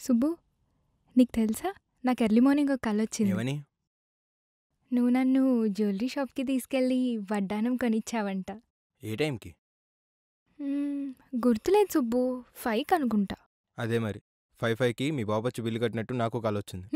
సుబ్బు, నీకు తెలుసా? నాకు ఎర్లీ మార్నింగ్ ఒక కలొచ్చింది. ఏమని? నువ్వు నన్ను జ్యువెలరీ షాప్‌కి తీసుకెళ్ళి వడ్డానం కొనిచ్చావంట. ఏ టైంకి? హ్మ్. గుర్తులేదు సుబ్బు. 5కి అనుకుంటా. అదే మరి 5:05కి మీ బాబొచ్చి బిల్లు కట్టినట్టు నాకు కాల్ వచ్చింది.